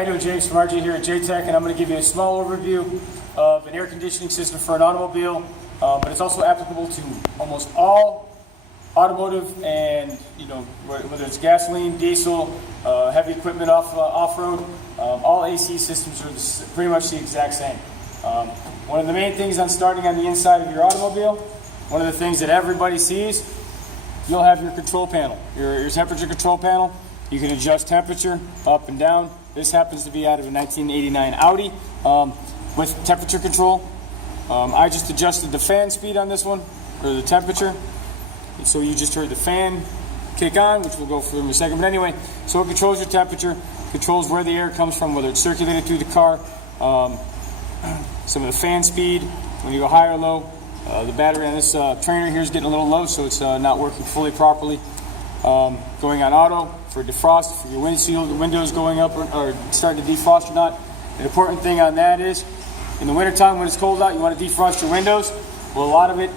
How you doing, James from RJ here at JTech, and I'm going to give you a small overview of an air conditioning system for an automobile, but it's also applicable to almost all automotive and, whether it's gasoline, diesel, heavy equipment off-road, all AC systems are pretty much the exact same. One of the main things on starting on the inside of your automobile, one of the things that everybody sees, you'll have your control panel, your temperature control panel. You can adjust temperature up and down. This happens to be out of a 1989 Audi with temperature control. I just adjusted the fan speed on this one, or the temperature. And so you just heard the fan kick on, which we'll go through in a second. But anyway, so it controls your temperature, controls where the air comes from, whether it's circulated through the car, some of the fan speed, when you go high or low. The battery on this trainer here is getting a little low, so it's not working fully properly. Going on auto for defrost, for your windshield, the windows going up or starting to defrost or not. An important thing on that is, in the wintertime when it's cold out, you want to defrost your windows. Well, a lot of it,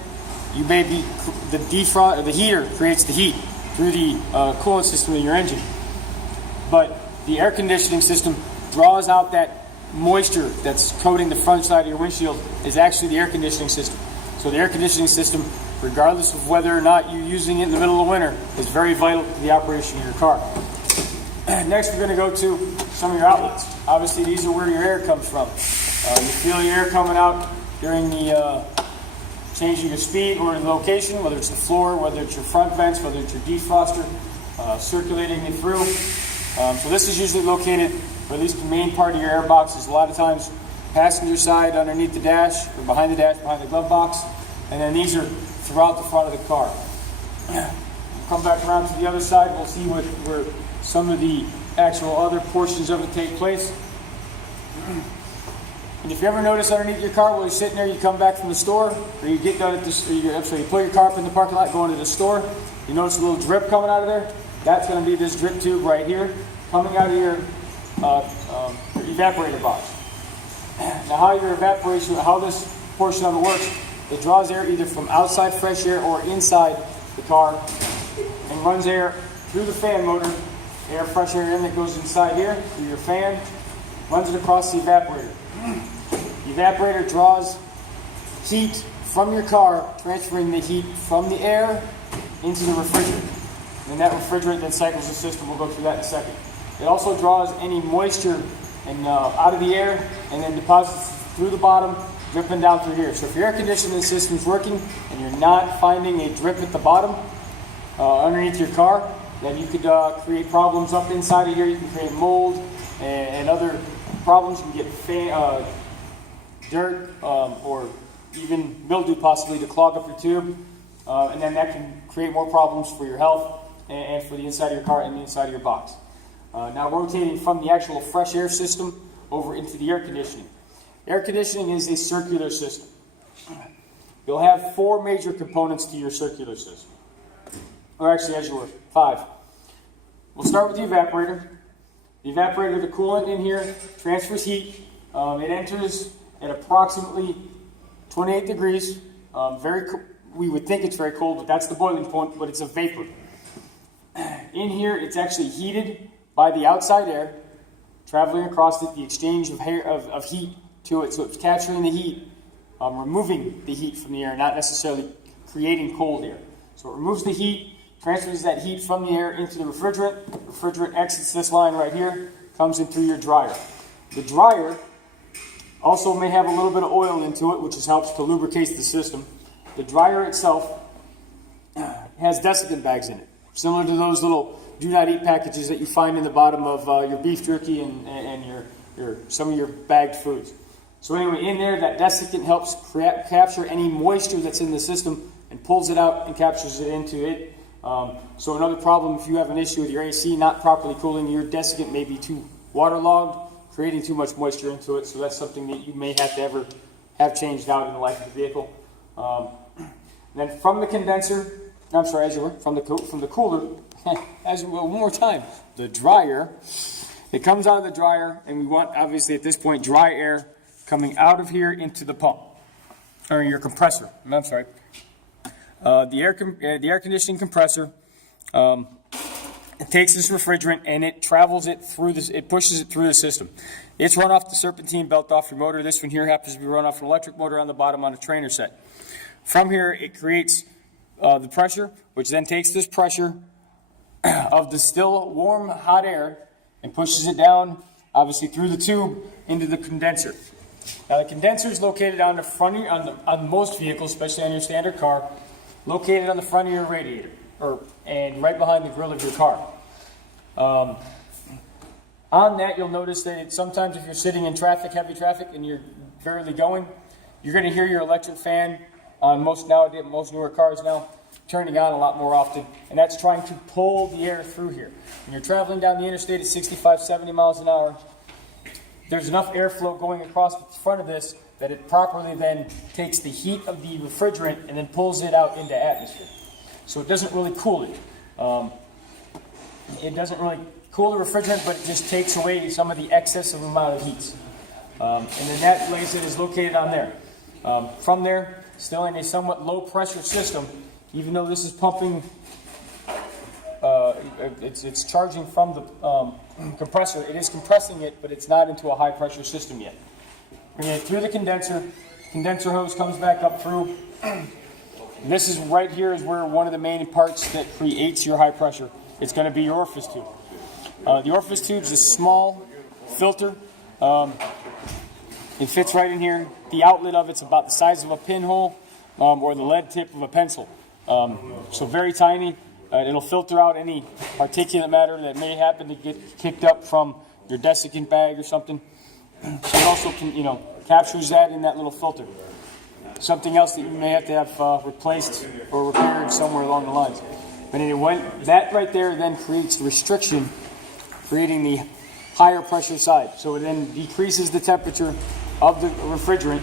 you may be, the heater creates the heat through the coolant system in your engine. But the air conditioning system draws out that moisture that's coating the front side of your windshield is actually the air conditioning system. So the air conditioning system, regardless of whether or not you're using it in the middle of winter, is very vital to the operation of your car. Next, we're going to go to some of your outlets. Obviously, these are where your air comes from. You feel your air coming out during the changing your speed or the location, whether it's the floor, whether it's your front vents, whether it's your defroster, circulating it through. So this is usually located, or at least the main part of your air box is a lot of times passenger side underneath the dash, or behind the dash, behind the glove box. And then these are throughout the front of the car. Come back around to the other side, we'll see where some of the actual other portions of it take place. And if you ever notice underneath your car while you're sitting there, you come back from the store, or you get done at this, you pull your car up in the parking lot going to the store, you notice a little drip coming out of there. That's going to be this drip tube right here, coming out of your evaporator box. Now how this portion of it works, it draws air either from outside fresh air or inside the car and runs air through the fan motor, fresh air in that goes inside here through your fan, runs it across the evaporator. The evaporator draws heat from your car, transferring the heat from the air into the refrigerant. And that refrigerant then cycles the system. We'll go through that in a second. It also draws any moisture out of the air and then deposits through the bottom, dripping down through here. So if your air conditioning system is working and you're not finding a drip at the bottom underneath your car, then you could create problems up inside of here. You can create mold and other problems. You can get dirt or even mildew possibly to clog up your tube. And then that can create more problems for your health and for the inside of your car and the inside of your box. Now rotating from the actual fresh air system over into the air conditioning. Air conditioning is a circular system. You'll have 4 major components to your circular system. Or actually, as you were, 5. We'll start with the evaporator. The evaporator, the coolant in here, transfers heat. It enters at approximately 28 degrees. We would think it's very cold, but that's the boiling point, but it's a vapor. In here, it's actually heated by the outside air, traveling across it, the exchange of heat to it. So it's capturing the heat, removing the heat from the air, not necessarily creating cold air. So it removes the heat, transfers that heat from the air into the refrigerant. The refrigerant exits this line right here, comes in through your dryer. The dryer also may have a little bit of oil into it, which helps to lubricate the system. The dryer itself has desiccant bags in it, similar to those little do not eat packages that you find in the bottom of your beef jerky and some of your bagged foods. So anyway, in there, that desiccant helps capture any moisture that's in the system and pulls it out and captures it into it. So another problem, if you have an issue with your AC not properly cooling, your desiccant may be too waterlogged, creating too much moisture into it. So that's something that you may have to ever have changed out in the life of the vehicle. Then from the condenser, from the cooler, one more time, the dryer. It comes out of the dryer, and we want, obviously, at this point, dry air coming out of here into the pump, or your compressor. The air conditioning compressor it takes this refrigerant and it travels it through this, it pushes it through the system. It's run off the serpentine belt off your motor. This one here happens to be run off an electric motor on the bottom on a trainer set. From here, it creates the pressure, which then takes this pressure of the still warm, hot air and pushes it down, obviously through the tube into the condenser. Now the condenser is located on the front of on most vehicles, especially on your standard car, located on the front of your radiator, and right behind the grill of your car. On that, you'll notice that sometimes if you're sitting in traffic, heavy traffic, and you're barely going, you're going to hear your electric fan on most newer cars now turning on a lot more often, and that's trying to pull the air through here. When you're traveling down the interstate at 65, 70 miles an hour, there's enough airflow going across the front of this that it properly then takes the heat of the refrigerant and then pulls it out into atmosphere. So it doesn't really cool it. It doesn't really cool the refrigerant, but it just takes away some of the excess of amount of heat. And then that, like I said, is located on there. From there, still in a somewhat low pressure system, even though this is pumping, it's charging from the compressor. It is compressing it, but it's not into a high pressure system yet. Bring it through the condenser hose comes back up through. This is right here is where one of the main parts that creates your high pressure. It's going to be your orifice tube. The orifice tube is a small filter. It fits right in here. The outlet of it's about the size of a pinhole or the lead tip of a pencil. So very tiny. It'll filter out any particulate matter that may happen to get kicked up from your desiccant bag or something. So it also can, captures that in that little filter. Something else that you may have to have replaced or repaired somewhere along the lines. But anyway, that right there then creates the restriction, creating the higher pressure side. So it then decreases the temperature of the refrigerant.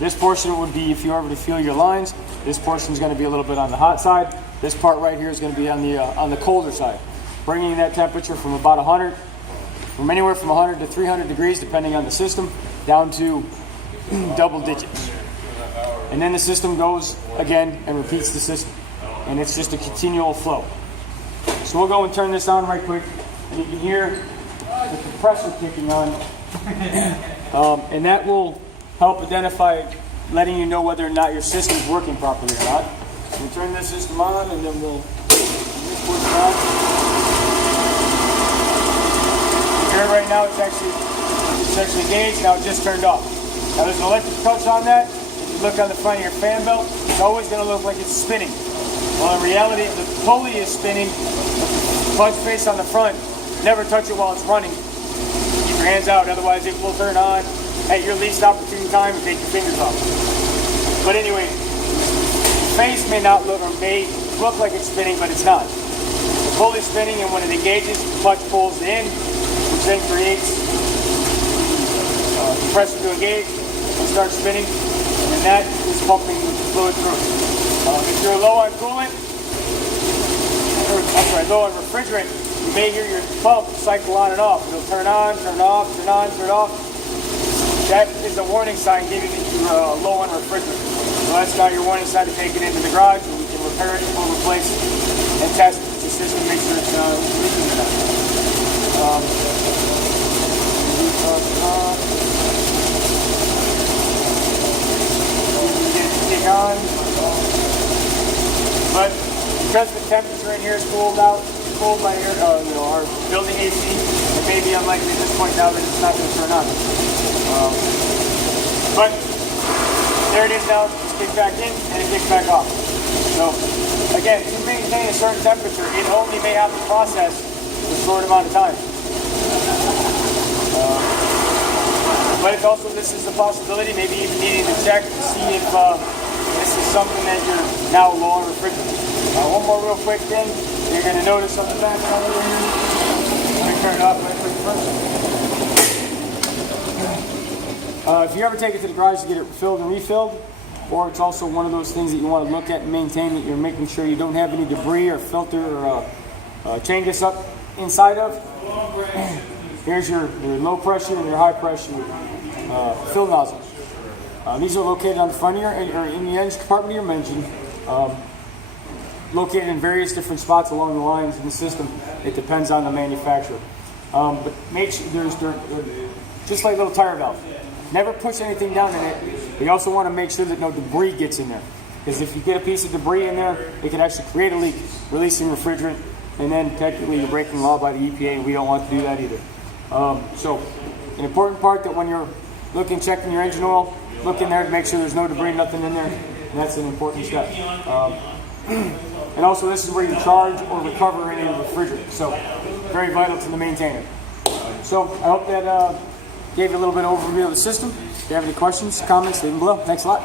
This portion would be, if you were to feel your lines, this portion is going to be a little bit on the hot side. This part right here is going to be on the colder side, bringing that temperature from about 100, from anywhere from 100 to 300 degrees, depending on the system, down to double digits. And then the system goes again and repeats the system. And it's just a continual flow. So we'll go and turn this on right quick. And you can hear the compressor kicking on. And that will help identify, letting you know whether or not your system's working properly or not. We'll turn this system on and then we'll push it on. Here right now it's actually engaged. Now it just turned off. Now there's an electric touch on that. If you look on the front of your fan belt, it's always going to look like it's spinning. Well, in reality, the pulley is spinning. The clutch face on the front, never touch it while it's running. Keep your hands out, otherwise it will turn on at your least opportune time and take your fingers off. But anyway, the face may look like it's spinning, but it's not. The pulley's spinning, and when it engages, the clutch pulls in, which then creates compressor to engage and start spinning, and that is pumping the fluid through it. If you're low on coolant, low on refrigerant, you may hear your pump cycle on and off. It'll turn on, turn off, turn on, turn off. That is a warning sign giving you you're low on refrigerant. So that's now your warning sign to take it into the garage, and we can repair it or replace it and test the system to make sure it's leaking or not. Get it to kick on. But because the temperature in here is cooled by our building AC, it may be unlikely at this point now that it's not going to turn on. But there it is now. It's kicked back in and it kicks back off. So again, to maintain a certain temperature, it only may have to process for a short amount of time. But it's also, this is a possibility, maybe even needing to check to see if this is something that you're now low on refrigerant. One more real quick thing, you're going to notice on the back over here. Let me turn it off right quick first. If you ever take it to the garage to get it filled and refilled, or it's also one of those things that you want to look at and maintain, that you're making sure you don't have any debris or filter or chain this up inside of. Here's your low pressure and your high pressure fill nozzles. These are located on the front of your, or in the engine compartment of your engine. located in various different spots along the lines in the system. It depends on the manufacturer. But make sure they're just like little tire valve. Never push anything down in it. You also want to make sure that no debris gets in there. Because if you get a piece of debris in there, it can actually create a leak, releasing refrigerant, and then technically you're breaking law by the EPA, and we don't want to do that either. So an important part that when you're checking your engine oil, look in there to make sure there's no debris, nothing in there, and that's an important step. And also this is where you charge or recover any of the refrigerant, so very vital to the maintainer. So I hope that gave you a little bit of overview of the system. If you have any questions, comments, leave them below. Thanks a lot.